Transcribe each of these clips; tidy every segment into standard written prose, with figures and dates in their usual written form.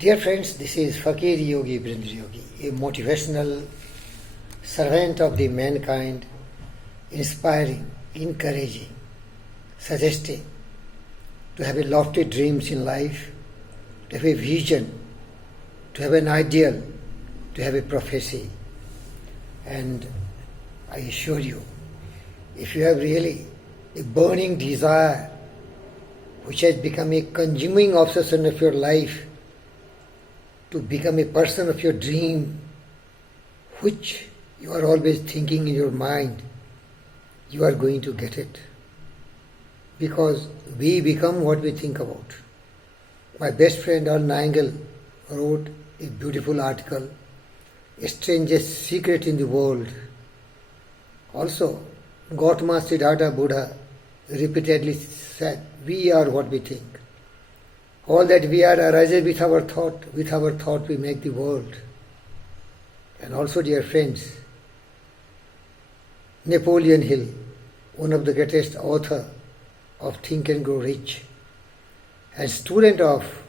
Dear friends, this is Fakir Yogi Brindra Yogi, a motivational servant of the mankind, inspiring, encouraging, suggesting to have a lofty dreams in life, to have a vision, to have an ideal, to have a prophecy. And I assure you, if you have really a burning desire which has become a consuming obsession of your life, to become a person of your dream, which you are always thinking in your mind, you are going to get it. Because we become what we think about. My best friend Earl Nightingale wrote a beautiful article, Strangest Secret in the World. Also, Gautama Siddhartha Buddha repeatedly said, we are what we think. All that we are arises with our thought we make the world. And also, dear friends, Napoleon Hill, one of the greatest author of Think and Grow Rich, and student of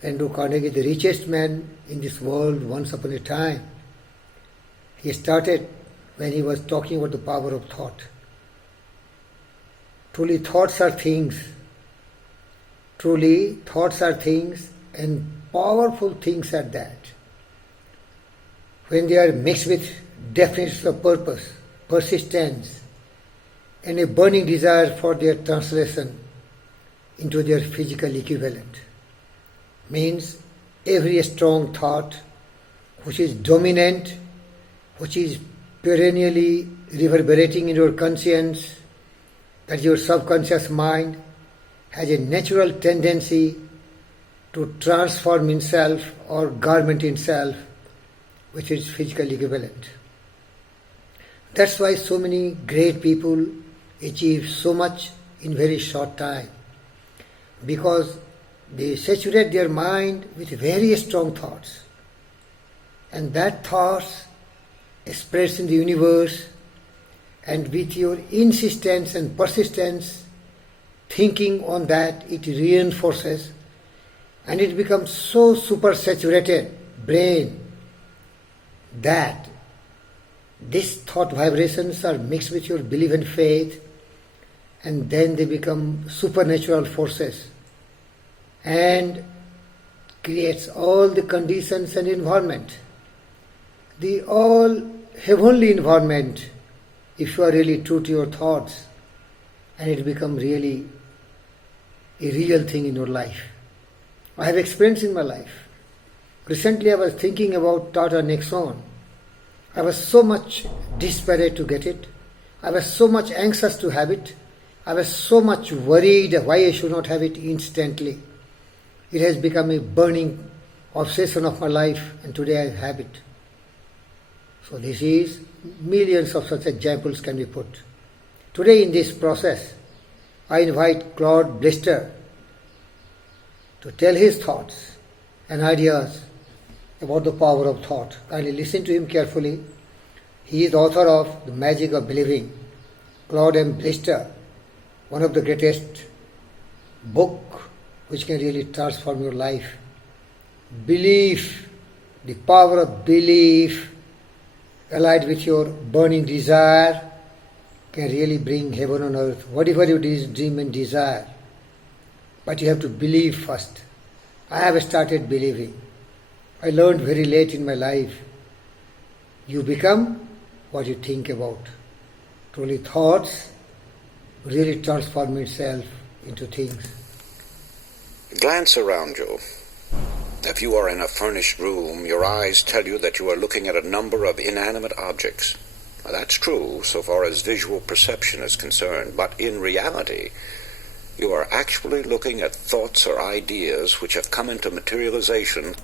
Andrew Carnegie, the richest man in this world once upon a time. He started when he was talking about the power of thought. Truly, thoughts are things. Truly, thoughts are things, and powerful things at that. When they are mixed with definitions of purpose, persistence, and a burning desire for their translation into their physical equivalent. Means every strong thought which is dominant, which is perennially reverberating in your conscience, that your subconscious mind has a natural tendency to transform itself or garment itself with its physical equivalent. That's why so many great people achieve so much in very short time, because they saturate their mind with very strong thoughts, and that thoughts spreads in the universe, and with your insistence and persistence, thinking on that, it reinforces, and it becomes so supersaturated brain that these thought vibrations are mixed with your belief and faith, and then they become supernatural forces and creates all the conditions and environment, the all heavenly environment, if you are really true to your thoughts, and it becomes really a real thing in your life. I have experienced in my life. Recently I was thinking about Tata Nexon. I was so much desperate to get it. I was so much anxious to have it. I was so much worried why I should not have it instantly. It has become a burning obsession of my life, and today I have it. So this is, millions of such examples can be put. Today in this process, I invite Claude Blister to tell his thoughts and ideas about the power of thought. Kindly listen to him carefully. He is the author of The Magic of Believing. Claude M. Blister, one of the greatest book which can really transform your life. Belief, the power of belief, allied with your burning desire, can really bring heaven on earth, whatever you dream and desire. But you have to believe first. I have started believing. I learned very late in my life. You become what you think about. Truly, thoughts really transform itself into things. Glance around you. If you are in a furnished room, your eyes tell you that you are looking at a number of inanimate objects. Now, that's true so far as visual perception is concerned, but in reality, you are actually looking at thoughts or ideas which have come into materialization.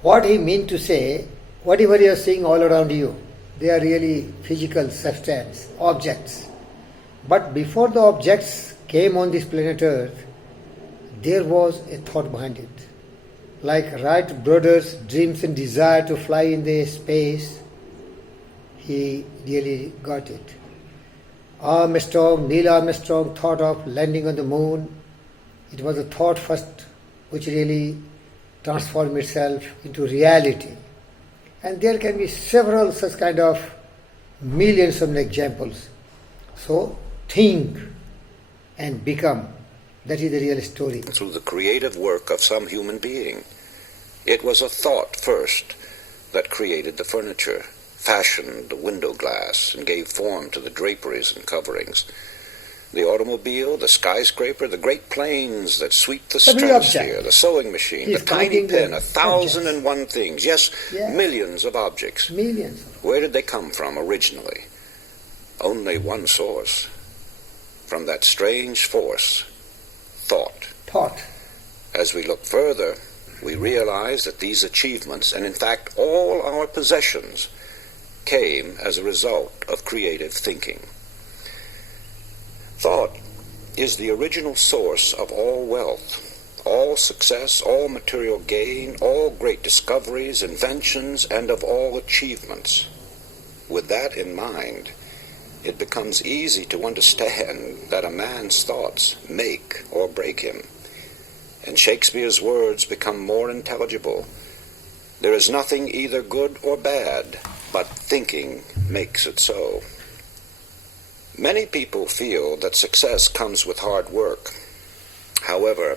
What he meant to say, whatever you are seeing all around you, they are really physical substance, objects. But before the objects came on this planet Earth, there was a thought behind it. Like Wright brothers' dreams and desire to fly in the space, he really got it. Neil Armstrong thought of landing on the moon. It was a thought first which really transform itself into reality. And there can be several such kind of millions of examples. So think and become. That is the real story. Through the creative work of some human being. It was a thought first that created the furniture, fashioned the window glass, and gave form to the draperies and coverings. The automobile, the skyscraper, the great planes that sweep the stratosphere, the sewing machine, the tiny pen, 1,001 things. Yes, millions of objects. Millions. Where did they come from originally? Only one source. From that strange force, thought. As we look further, we realize that these achievements, and in fact all our possessions, came as a result of creative thinking. Thought is the original source of all wealth, all success, all material gain, all great discoveries, inventions, and of all achievements. With that in mind, it becomes easy to understand that a man's thoughts make or break him, and Shakespeare's words become more intelligible. There is nothing either good or bad, but thinking makes it so. Many people feel that success comes with hard work. However,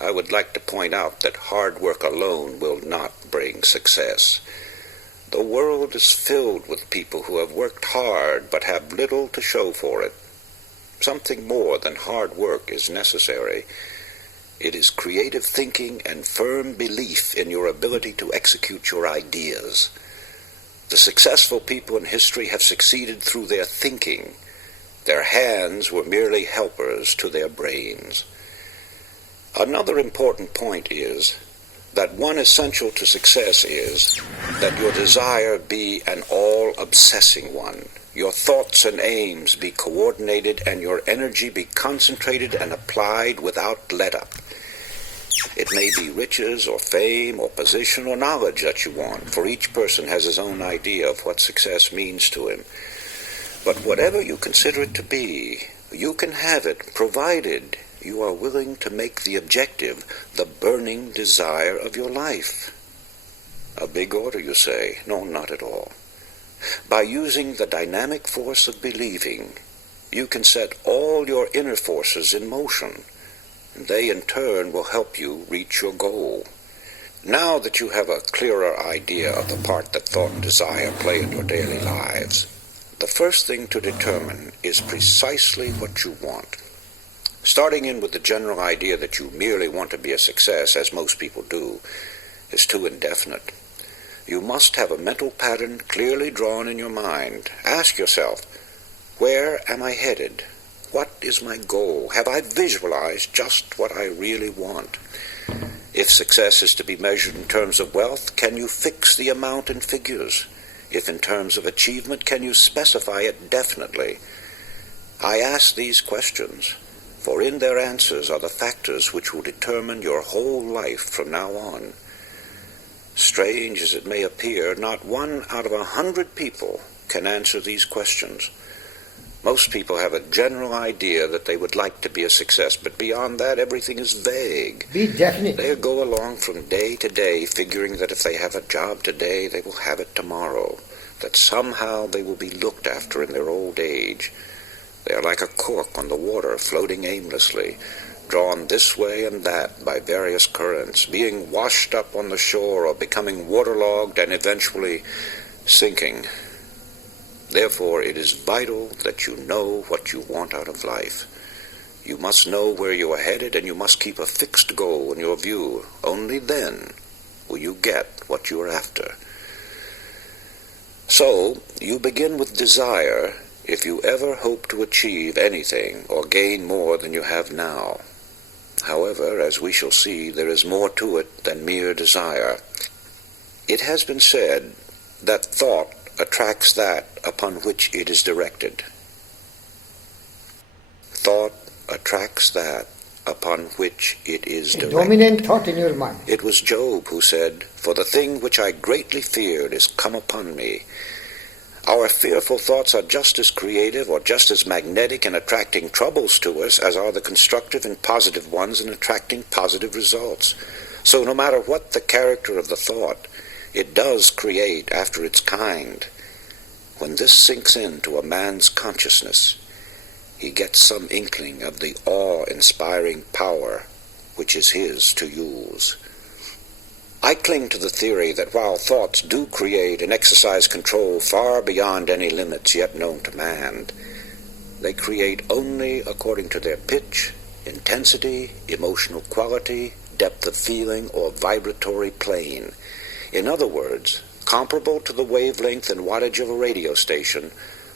I would like to point out that hard work alone will not bring success. The world is filled with people who have worked hard but have little to show for it. Something more than hard work is necessary. It is creative thinking and firm belief in your ability to execute your ideas. The successful people in history have succeeded through their thinking. Their hands were merely helpers to their brains. Another important point is that one essential to success is that your desire be an all-obsessing one. Your thoughts and aims be coordinated and your energy be concentrated and applied without let-up. It may be riches or fame or position or knowledge that you want, for each person has his own idea of what success means to him. But whatever you consider it to be, you can have it, provided you are willing to make the objective the burning desire of your life. A big order, you say? No, not at all. By using the dynamic force of believing, you can set all your inner forces in motion, and they in turn will help you reach your goal. Now that you have a clearer idea of the part that thought and desire play in your daily lives, the first thing to determine is precisely what you want. Starting in with the general idea that you merely want to be a success, as most people do, is too indefinite. You must have a mental pattern clearly drawn in your mind. Ask yourself, where am I headed? What is my goal? Have I visualized just what I really want? If success is to be measured in terms of wealth, can you fix the amount in figures? If in terms of achievement, can you specify it definitely? I ask these questions, for in their answers are the factors which will determine your whole life from now on. Strange as it may appear, not 1 out of 100 people can answer these questions. Most people have a general idea that they would like to be a success, but beyond that, everything is vague. Be definite. They go along from day to day, figuring that if they have a job today, they will have it tomorrow, that somehow they will be looked after in their old age. They are like a cork on the water, floating aimlessly, drawn this way and that by various currents, being washed up on the shore or becoming waterlogged and eventually sinking. Therefore, it is vital that you know what you want out of life. You must know where you are headed, and you must keep a fixed goal in your view. Only then will you get what you are after. So, you begin with desire if you ever hope to achieve anything or gain more than you have now. However, as we shall see, there is more to it than mere desire. It has been said that thought attracts that upon which it is directed. Thought attracts that upon which it is directed. A dominant thought in your mind. It was Job who said, "For the thing which I greatly feared is come upon me." Our fearful thoughts are just as creative or just as magnetic in attracting troubles to us as are the constructive and positive ones in attracting positive results. So no matter what the character of the thought, it does create after its kind. When this sinks into a man's consciousness, he gets some inkling of the awe-inspiring power which is his to use. I cling to the theory that while thoughts do create and exercise control far beyond any limits yet known to man, they create only according to their pitch, intensity, emotional quality, depth of feeling, or vibratory plane. In other words, comparable to the wavelength and wattage of a radio station,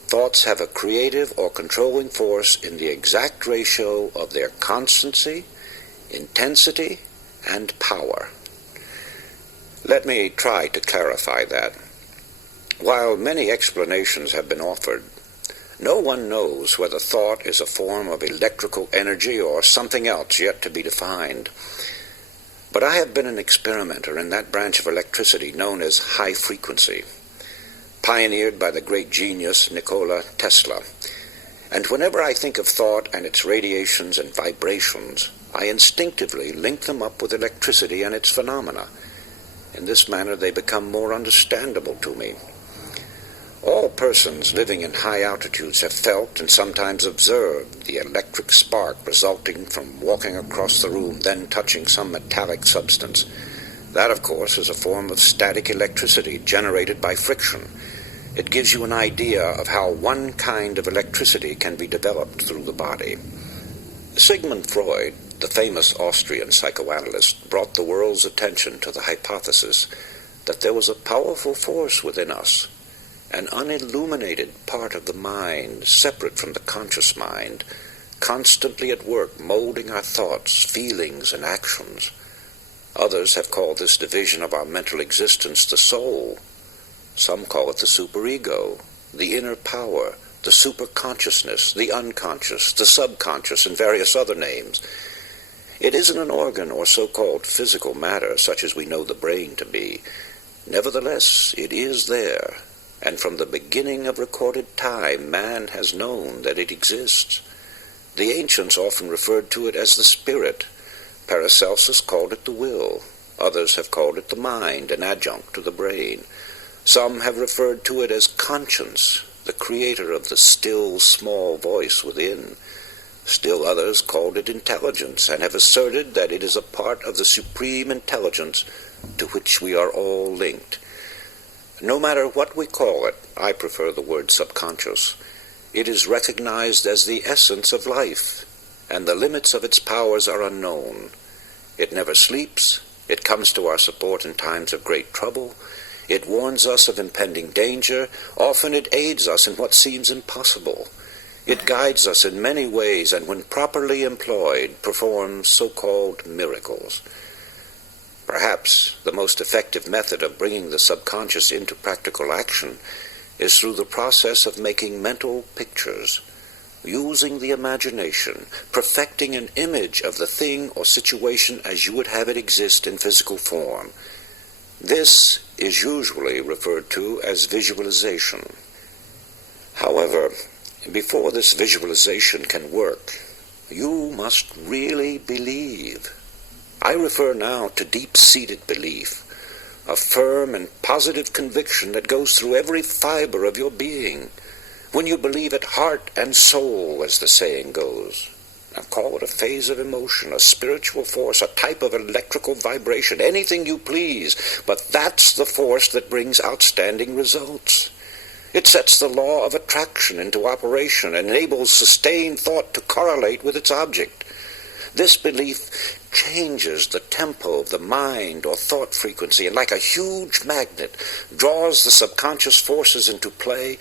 thoughts have a creative or controlling force in the exact ratio of their constancy, intensity, and power. Let me try to clarify that. While many explanations have been offered, no one knows whether thought is a form of electrical energy or something else yet to be defined. But I have been an experimenter in that branch of electricity known as high frequency, pioneered by the great genius Nikola Tesla. And whenever I think of thought and its radiations and vibrations, I instinctively link them up with electricity and its phenomena. In this manner they become more understandable to me. All persons living in high altitudes have felt and sometimes observed the electric spark resulting from walking across the room, then touching some metallic substance. That, of course, is a form of static electricity generated by friction. It gives you an idea of how one kind of electricity can be developed through the body. Sigmund Freud, the famous Austrian psychoanalyst, brought the world's attention to the hypothesis that there was a powerful force within us, an unilluminated part of the mind, separate from the conscious mind, constantly at work molding our thoughts, feelings, and actions. Others have called this division of our mental existence the soul. Some call it the superego, the inner power, the superconsciousness, the unconscious, the subconscious, and various other names. It isn't an organ or so-called physical matter such as we know the brain to be. Nevertheless, it is there, and from the beginning of recorded time, man has known that it exists. The ancients often referred to it as the spirit. Paracelsus called it the will. Others have called it the mind, an adjunct to the brain. Some have referred to it as conscience, the creator of the still, small voice within. Still others called it intelligence, and have asserted that it is a part of the supreme intelligence to which we are all linked. No matter what we call it, I prefer the word subconscious. It is recognized as the essence of life, and the limits of its powers are unknown. It never sleeps. It comes to our support in times of great trouble. It warns us of impending danger. Often it aids us in what seems impossible. It guides us in many ways, and when properly employed, performs so-called miracles. Perhaps the most effective method of bringing the subconscious into practical action is through the process of making mental pictures, using the imagination, perfecting an image of the thing or situation as you would have it exist in physical form. This is usually referred to as visualization. However, before this visualization can work, you must really believe. I refer now to deep-seated belief, a firm and positive conviction that goes through every fiber of your being. When you believe it heart and soul, as the saying goes. Now call it a phase of emotion, a spiritual force, a type of electrical vibration, anything you please, but that's the force that brings outstanding results. It sets the law of attraction into operation and enables sustained thought to correlate with its object. This belief changes the tempo of the mind or thought frequency, and like a huge magnet, draws the subconscious forces into play,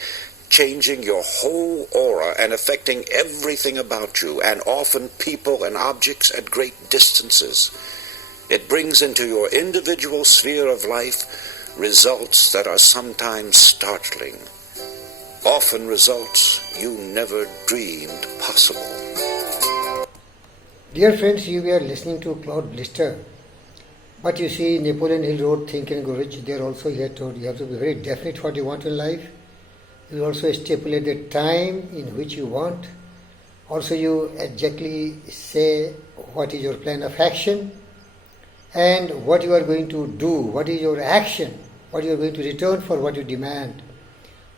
changing your whole aura and affecting everything about you, and often people and objects at great distances. It brings into your individual sphere of life results that are sometimes startling, often results you never dreamed possible. Dear friends, you were listening to Claude Lister. But you see, Napoleon Hill wrote Think and Grow Rich. There also he had told you have to be very definite what you want in life. You also stipulate the time in which you want. Also you exactly say what is your plan of action. and what you are going to do, what is your action, what you are going to return for what you demand.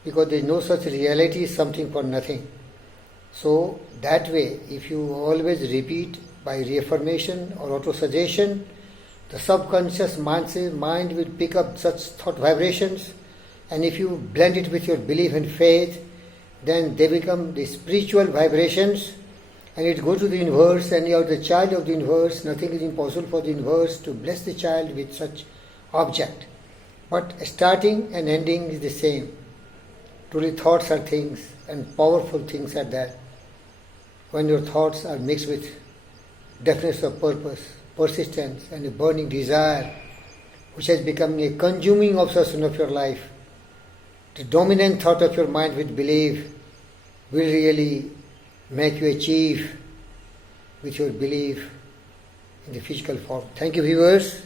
Because there is no such reality, something for nothing. So that way, if you always repeat by reaffirmation or autosuggestion, the subconscious mind will pick up such thought vibrations, and if you blend it with your belief and faith, then they become the spiritual vibrations, and it goes to the universe, and you are the child of the universe. Nothing is impossible for the universe to bless the child with such object. But starting and ending is the same. Truly thoughts are things, and powerful things are that. When your thoughts are mixed with definiteness of purpose, persistence, and a burning desire, which has become a consuming obsession of your life, the dominant thought of your mind with belief will really make you achieve with your belief in the physical form. Thank you, viewers.